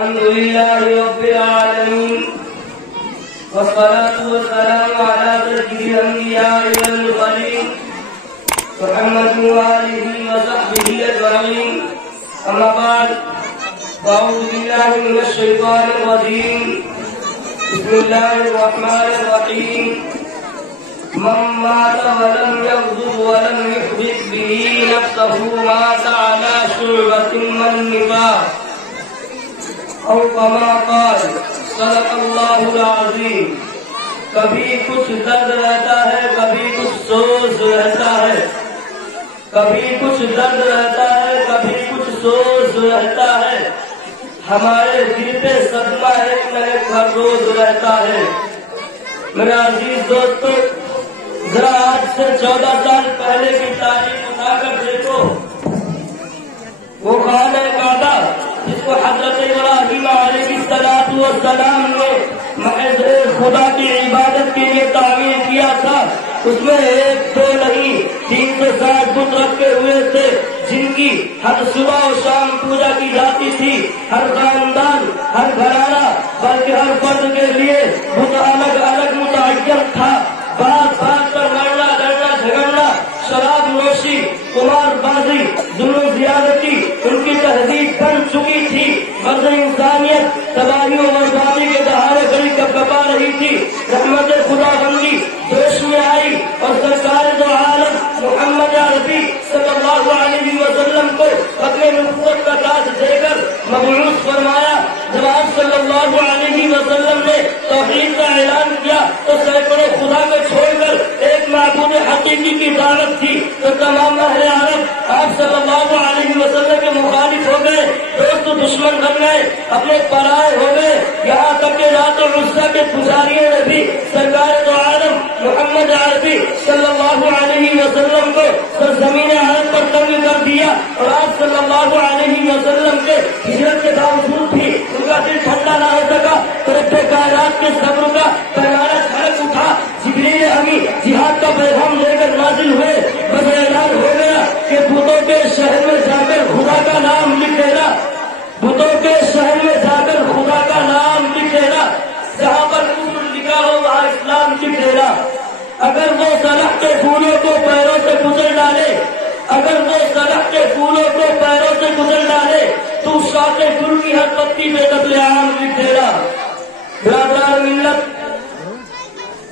الحمد لله رب العالمين والصلاة والسلام على سيد الأنبياء والمرسلين محمد وآله وصحبه أجمعين أما بعد فأعوذ بالله من الشيطان الرجيم بسم الله الرحمن الرحيم من مات ولم يغزو ولم يحدث به نفسه مات على شعبة من النفاق أو كما قال صدق الله العظيم. کبھی کچھ درد رہتا ہے، کبھی کچھ سوز رہتا ہے، کبھی کچھ درد رہتا ہے، کبھی کچھ سوز رہتا ہے. ہمارے دل پہ صدمہ ایک نہ ایک ہر روز رہتا ہے. میرے عزیز دوستو، ذرا آج سے 14 سال پہلے کی تاریخ اٹھا کر دیکھو. وہ خانہ کعبہ جس کو حضرت ابراہیم علیہ السلام نے محض خدا کی عبادت کے لیے تعمیر کیا تھا، اس میں ایک دو نہیں 360 بت رکھے ہوئے تھے جن کی ہر صبح و شام پوجا کی جاتی تھی. ہر خاندان، ہر گھرانہ، بلکہ ہر فرد کے لیے بت الگ الگ متعین تھا. بات بات پر لڑنا جھگڑنا، شراب نوشی، قمار بازی، ظلم زیادتی ان کی تہذیب بن چکی تھی. مرض انسانیت تباہی و بربادی کے دہانے کھڑی کپکپا رہی تھی. رحمت خدا بندی دیش میں آئی اور سرکار دو عالم محمد عربی صلی اللہ علیہ وسلم کو ختم نبوت کا تاج دے کر مبعوث فرمایا. جب آپ صلی اللہ علیہ وسلم نے توحید کا اعلان کیا تو سینکڑوں خدا کو چھوڑ کر ایک معبود حقیقی کی دعوت تھی. تو تمام اہل عرب آپ صلی اللہ علیہ وسلم کے مخالف ہو گئے، دوست دشمن بن گئے، اپنے پرائے ہو گئے. یہاں تک کہ لات و عزا کے پجاریوں نے بھی سرکار دو عالم محمد عربی صلی اللہ علیہ وسلم کو سرزمین عرب پر تنگ کر دیا. اور آپ صلی اللہ علیہ وسلم کے ہجرت کے باوجود بھی ان کا دل ٹھنڈا نہ ہو سکا. تو رب کائنات کے صبر کا پیمانہ چھلک اٹھا. جبریل امین جہاد کا پیغام لے کر نازل ہوئے. بس اعلان ہو گیا کہ بتوں کے شہر میں جا کر خدا کا نام لکھ دینا، بتوں کے شہر میں جا کر خدا کا نام لکھ دینا. جہاں پر کفر لکھا ہو وہاں اسلام لکھ دینا. اگر وہ صلح کے پھولوں کو پیروں سے گزر ڈالے، اگر وہ صلح کے پھولوں کو پیروں سے گزر ڈالے تو شاخ گل کی ہر پتی میں قتل عام لکھ دینا. برادران ملت،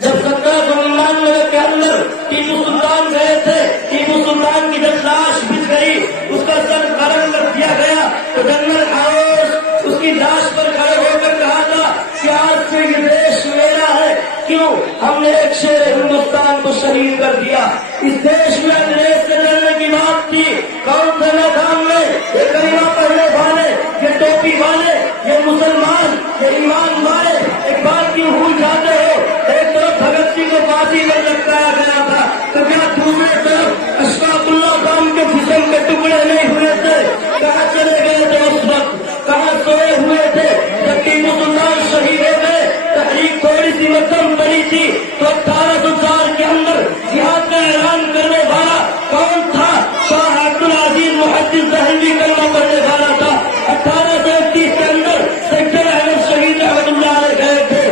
جب 1799 کے اندر ٹیپو سلطان گئے تھے، ٹیپو سلطان کی جب لاش بچ گئی، اس کا سر قلم کر دیا گیا تو جنرل ہاؤس اس کی لاش پر کھڑے ہو کر کہا تھا کہ آج سے یہ دیش میرا ہے. کیوں؟ ہم نے ایک شیر ہندوستان کو شہید کر دیا. اس دیش میں انگریز سے لڑنے کی بات تھی. کون سے میدان میں؟ یہ کلمہ پڑھنے والے، یہ ٹوپی والے، یہ مسلمان، یہ ایمان والے ایک بات کیوں بھول جاتے ہو؟ ایک طرف بھگت سنگھ کو پھانسی میں لٹکایا گیا تھا تو کیا دوسرے طرف اشفاق اللہ خان کے جسم کے ٹکڑے نہیں ہوئے تھے؟ کہاں چلے گئے تھے اس وقت؟ کہاں سوئے ہوئے تھے جب ٹیپو سلطان شہید ہو گئے؟ تحریک تھوڑی سی مقدم بنی تھی تو 1804 کے اندر جہاد کا اعلان کرنے والا کون تھا؟ شاہ عبد العزیز محدث دہلوی کلمہ پڑھنے والا تھا. 1831 کے اندر سیکٹر احمد شہید رحمت اللہ علیہ گئے تھے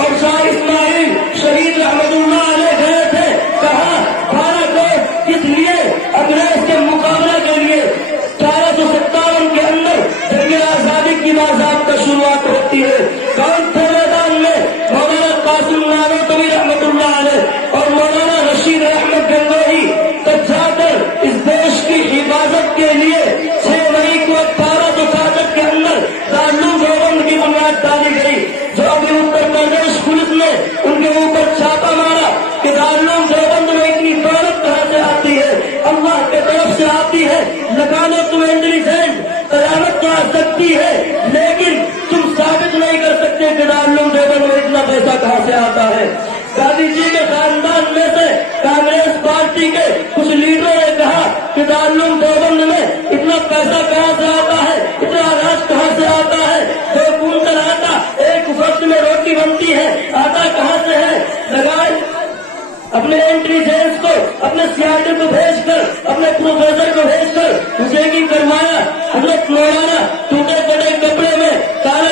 اور شاہ اسماعیل شہید رحمت اللہ علیہ گئے تھے. کہاں؟ بھارت کو کس لیے؟ انگریز کے مقابلہ کے لیے. 1857 کے اندر جنگ آزادی کی باضابطہ شروعات ہوتی ہے. کون تھے میدان میں؟ مولانا قاسم نانوتوی رحمت اللہ علیہ اور مولانا رشید احمد گنگوہی. تب جا کر اس دیش کی حفاظت کے لیے 6 مئی کو 1866 کے اندر دارالعلوم دیوبند کی بنیاد ڈالی گئی. جو ابھی اتر پردیش پولیس نے ان کے اوپر چھاپا مارا کہ دارالعلوم دیوبند میں اتنی دولت کہاں سے آتی ہے؟ اللہ کی طرف سے آتی ہے. لگا لو تم انٹیلیجنٹ، قیامت تو آ سکتی ہے لیکن تم ثابت نہیں کر سکتے کہ دارالعلوم دیوبند میں اتنا پیسہ کہاں سے آتا ہے. گاندھی جی کے خاندان میں سے کانگریس پارٹی کے کچھ لیڈروں نے کہا کہ دارالعلوم دیوبند میں اتنا پیسہ کہاں سے آتا ہے، اتنا اناج کہاں سے آتا ہے؟ 2 کنٹل آٹا ایک وقت میں روٹی بنتی ہے، آٹا کہاں سے ہے؟ لگائے اپنے انٹیلیجنس کو، اپنے سیاسی کو بھیج کر، اپنے پروفیسر کو بھیج کر اسے کی کروایا. حضرت مولانا ٹوٹے پڑے کپڑے میں کالے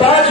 5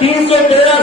313